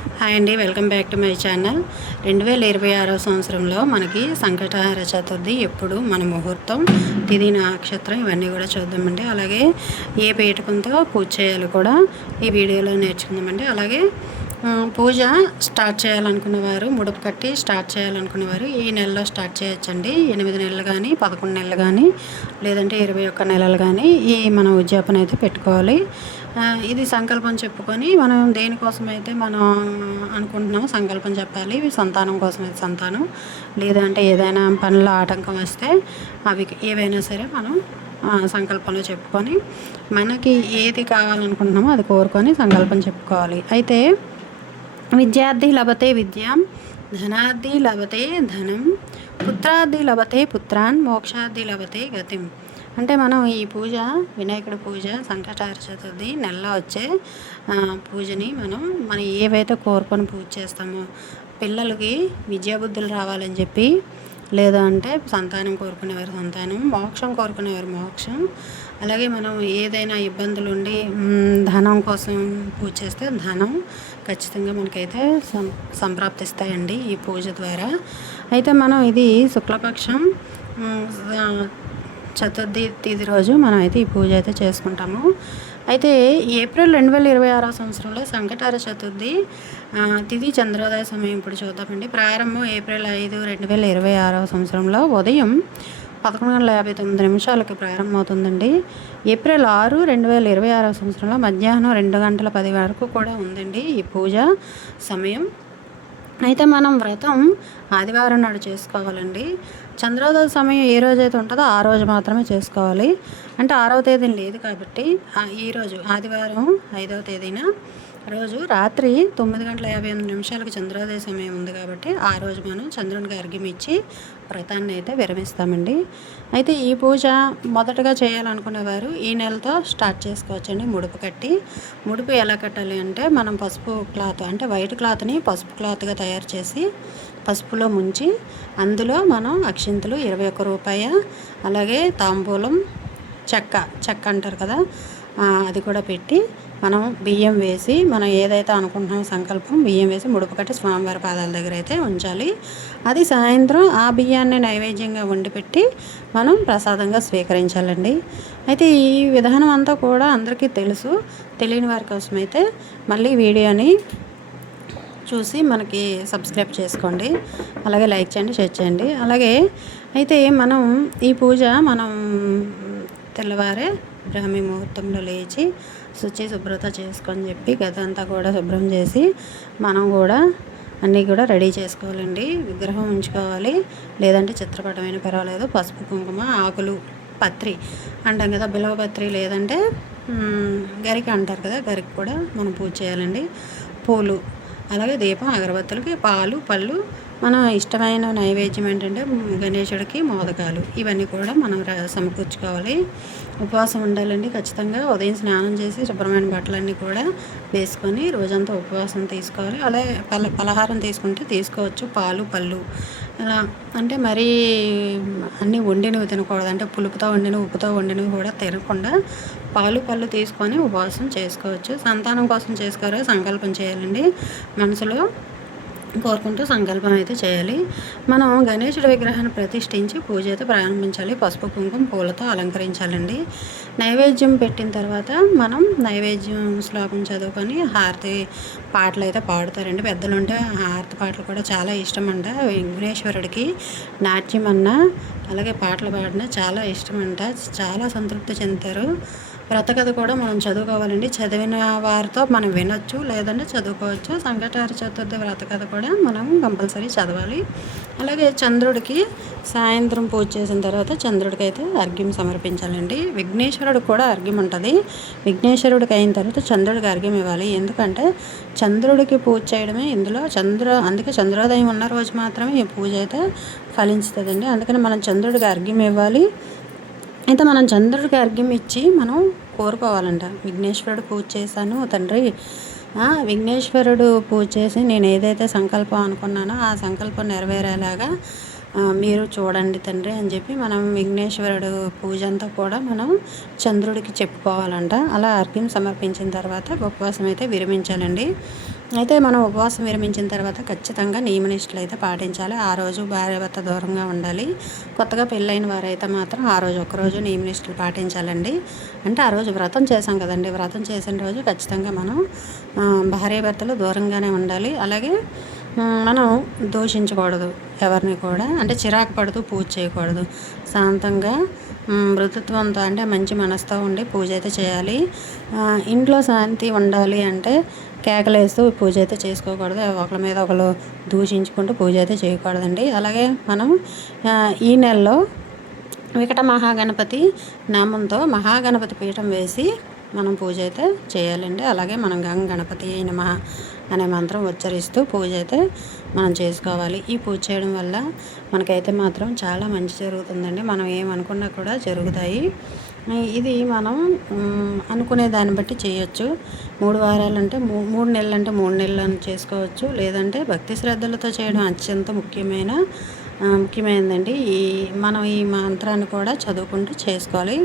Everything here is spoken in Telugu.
హాయ్ అండి, welcome back to my channel. 2026 సంవత్సరంలో మనకి సంకటహర చతుర్థి ఎప్పుడు, మన ముహూర్తం, తిథి, నక్షత్రం ఇవన్నీ కూడా చూద్దామండి. అలాగే ఏ పీఠకంతో పూజ చేయాలో కూడా ఈ వీడియోలో నేర్చుకుందామండి. అలాగే పూజ స్టార్ట్ చేయాలనుకున్నవారు, ముడుపు కట్టి స్టార్ట్ చేయాలనుకున్నవారు ఈ నెలలో స్టార్ట్ చేయొచ్చండి. 8 నెలలు కానీ, 11 నెలలు కానీ, లేదంటే 21 నెలలు కానీ ఈ మన ఉద్యాపన అయితే పెట్టుకోవాలి. ఇది సంకల్పం చెప్పుకొని మనం దేనికోసమైతే మనం అనుకుంటున్నామో సంకల్పం చెప్పాలి. సంతానం కోసం అయితే సంతానం, లేదంటే ఏదైనా పనుల్లో ఆటంకం వస్తే అవి ఏవైనా సరే మనం సంకల్పంలో చెప్పుకొని మనకి ఏది కావాలనుకుంటున్నామో అది కోరుకొని సంకల్పం చెప్పుకోవాలి. అయితే విద్యార్థి లభతే విద్యాం, ధనార్థి లభతే ధనం, పుత్రార్థి లభతే పుత్రాన్, మోక్షార్థి లభతే గతిం. అంటే మనం ఈ పూజ, వినాయకుడి పూజ, సంకటహర చతుర్థి నెలలో వచ్చే పూజని మనం ఏవైతే కోరుకొని పూజ చేస్తామో, పిల్లలకి విద్యాబుద్ధులు రావాలని చెప్పి, లేదా అంటే సంతానం కోరుకునేవారు సంతానం, మోక్షం కోరుకునేవారు మోక్షం, అలాగే మనం ఏదైనా ఇబ్బందులు ఉండి ధనం కోసం పూజ చేస్తే ధనం ఖచ్చితంగా మనకైతే సంప్రాప్తిస్తాయండి ఈ పూజ ద్వారా. అయితే మనం ఇది శుక్లపక్షం చతుర్థి తిథి రోజు మనం అయితే ఈ పూజ అయితే చేసుకుంటాము. అయితే ఏప్రిల్ 2026 సంవత్సరంలో సంకటహర చతుర్థి తిథి చంద్రోదయ సమయం ఇప్పుడు చూద్దామండి. ప్రారంభం ఏప్రిల్ 5, 2026 సంవత్సరంలో ఉదయం 11:59 ప్రారంభమవుతుందండి. ఏప్రిల్ 6, 2026 సంవత్సరంలో మధ్యాహ్నం 2:10 వరకు కూడా ఉందండి ఈ పూజ సమయం. అయితే మనం వ్రతం ఆదివారం నాడు చేసుకోవాలండి. చంద్రోదయ సమయం ఏ రోజైతే ఉంటుందో ఆ రోజు మాత్రమే చేసుకోవాలి. అంటే 6వ తేదీన లేదు కాబట్టి ఈరోజు ఆదివారం 5వ తేదీన రోజు రాత్రి 9:58 చంద్రోదయ సమయం ఉంది కాబట్టి ఆ రోజు మనం చంద్రునికి అర్ఘ్యం ఇచ్చి వ్రతాన్ని అయితే విరమిస్తామండి. అయితే ఈ పూజ మొదటగా చేయాలనుకునేవారు ఈ నెలతో స్టార్ట్ చేసుకోవచ్చండి. ముడుపు కట్టి, ముడుపు ఎలా కట్టాలి అంటే మనం పసుపు క్లాత్, అంటే వైట్ క్లాత్ని పసుపు క్లాత్గా తయారు చేసి పసుపులో ముంచి అందులో మనం అక్షింతలు 21 రూపాయ, అలాగే తాంబూలం, చెక్క అంటారు కదా, అది కూడా పెట్టి మనం బియ్యం వేసి, మనం ఏదైతే అనుకుంటున్నామో సంకల్పం బియ్యం వేసి ముడుపు కట్టి స్వామివారి పాదాల దగ్గర అయితే ఉంచాలి. అది సాయంత్రం ఆ బియ్యాన్ని నైవేద్యంగా వండి పెట్టి మనం ప్రసాదంగా స్వీకరించాలండి. అయితే ఈ విధానం అంతా కూడా అందరికీ తెలుసు. తెలియని వారి కోసం అయితే మళ్ళీ వీడియోని చూసి మనకి సబ్స్క్రైబ్ చేసుకోండి, అలాగే లైక్ చేయండి, షేర్ చేయండి. అలాగే అయితే మనం ఈ పూజ తెల్లవారే బ్రాహ్మీ ముహూర్తంలో లేచి శుభ్రత చేసుకొని చెప్పి గదంతా కూడా శుభ్రం చేసి మనం కూడా అన్నీ కూడా రెడీ చేసుకోవాలండి. విగ్రహం ఉంచుకోవాలి, లేదంటే చిత్రపటమైన పర్వాలేదు. పసుపు, కుంకుమ, ఆకులు, పత్రి అంటాం కదా, బిల్వపత్రి, లేదంటే గరిక అంటారు కదా, గరిక కూడా మనం పూజ చేయాలండి. పూలు, అలాగే దీపం, అగరబత్తులకి, పాలు, పళ్ళు, మన ఇష్టమైన నైవేద్యం ఏంటంటే గణేశుడికి మోదకాలు, ఇవన్నీ కూడా మనం సమకూర్చుకోవాలి. ఉపవాసం ఉండాలండి ఖచ్చితంగా. ఉదయం స్నానం చేసి శుభ్రమైన బట్టలన్నీ కూడా వేసుకొని రోజంతా ఉపవాసం తీసుకోవాలి. అలాగే పలహారం తీసుకుంటే తీసుకోవచ్చు, పాలు, పళ్ళు. అలా అంటే మరీ అన్నీ వండినవి తినకూడదు, అంటే పులుపుతో వండినవి, ఉప్పుతో వండినవి కూడా తినకుండా పాలు, పళ్ళు తీసుకొని ఉపవాసం చేసుకోవచ్చు. సంతానం కోసం చేసుకోవాలి, సంకల్పం చేయాలండి. మనసులో కోరుకుంటూ సంకల్పం అయితే చేయాలి. మనం గణేశుడి విగ్రహాన్ని ప్రతిష్ఠించి పూజ అయితే ప్రారంభించాలి. పసుపు, కుంకుమ, పూలతో అలంకరించాలండి. నైవేద్యం పెట్టిన తర్వాత మనం నైవేద్యం శ్లోకం చదువుకొని హారతి పాటలు అయితే పాడుతారండి. పెద్దలు ఉంటే హారతి పాటలు కూడా చాలా ఇష్టం అంట. విఘ్నేశ్వరుడికి నాట్యం అన్నా, అలాగే పాటలు పాడినా చాలా ఇష్టం అంట. చాలా సంతృప్తి చెందుతారు. వ్రతకథ కూడా మనం చదువుకోవాలండి. చదివిన వారితో మనం వినొచ్చు, లేదంటే చదువుకోవచ్చు. సంకటహర చతుర్థి వ్రతకథ కూడా మనం కంపల్సరీ చదవాలి. అలాగే చంద్రుడికి సాయంత్రం పూజ చేసిన తర్వాత చంద్రుడికి అయితే అర్ఘ్యం సమర్పించాలండి. విఘ్నేశ్వరుడికి కూడా అర్ఘ్యం ఉంటుంది. విఘ్నేశ్వరుడికి అయిన తర్వాత చంద్రుడికి అర్ఘ్యం ఇవ్వాలి. ఎందుకంటే చంద్రుడికి పూజ చేయడమే ఇందులో అందుకే చంద్రోదయం ఉన్న రోజు మాత్రమే ఈ పూజ అయితే ఫలించుతుందండి. అందుకని మనం చంద్రుడికి అర్ఘ్యం ఇవ్వాలి. అయితే మనం చంద్రుడికి అర్ఘ్యం ఇచ్చి మనం కోరుకోవాలంట. విఘ్నేశ్వరుడు పూజ చేశాను తండ్రి, విఘ్నేశ్వరుడు పూజ చేసి నేను ఏదైతే సంకల్పం అనుకున్నానో ఆ సంకల్పం నెరవేరేలాగా మీరు చూడండి తండ్రి అని చెప్పి మనం విఘ్నేశ్వరుడు పూజ అంతా కూడా మనం చంద్రుడికి చెప్పుకోవాలంట. అలా అర్ఘ్యం సమర్పించిన తర్వాత ఉపవాసం అయితే విరమించాలండి. అయితే మనం ఉపవాసం విరమించిన తర్వాత ఖచ్చితంగా నియమనిష్టలు అయితే పాటించాలి. ఆ రోజు భార్యాభర్త దూరంగా ఉండాలి. కొత్తగా పెళ్ళైన వారైతే మాత్రం ఆ రోజు ఒక్కరోజు నియమనిష్టలు పాటించాలండి. అంటే ఆ రోజు వ్రతం చేసాం కదండి, వ్రతం చేసిన రోజు ఖచ్చితంగా మనం భార్యాభర్తలు దూరంగానే ఉండాలి. అలాగే మనం దూషించకూడదు ఎవరిని కూడా. అంటే చిరాకు పడుతూ పూజ చేయకూడదు. శాంతంగా మృదుత్వంతో అంటే మంచి మనసుతో ఉండి పూజ అయితే చేయాలి. ఇంట్లో శాంతి ఉండాలి అంటే కేకలేస్తూ పూజ అయితే చేసుకోకూడదు. ఒకళ్ళ మీద ఒకరు దూషించుకుంటూ పూజ అయితే చేయకూడదండి. అలాగే మనం ఈ నెలలో వికట మహాగణపతి నామంతో మహాగణపతి పీఠం వేసి మనం పూజ అయితే చేయాలండి. అలాగే మనం గణపతి నమః అనే మంత్రం ఉచ్చరిస్తూ పూజ అయితే మనం చేసుకోవాలి. ఈ పూజ చేయడం వల్ల మనకైతే మాత్రం చాలా మంచి జరుగుతుందండి. మనం ఏమనుకున్నా కూడా జరుగుతాయి. ఇది మనం అనుకునే దాన్ని బట్టి చేయొచ్చు. 3 వారాలంటే 3 నెలలు అంటే 3 నెలలు అని చేసుకోవచ్చు. లేదంటే భక్తి శ్రద్ధలతో చేయడం అత్యంత ముఖ్యమైనదండి. మనం ఈ మంత్రాన్ని కూడా చదువుకుంటూ చేసుకోవాలి.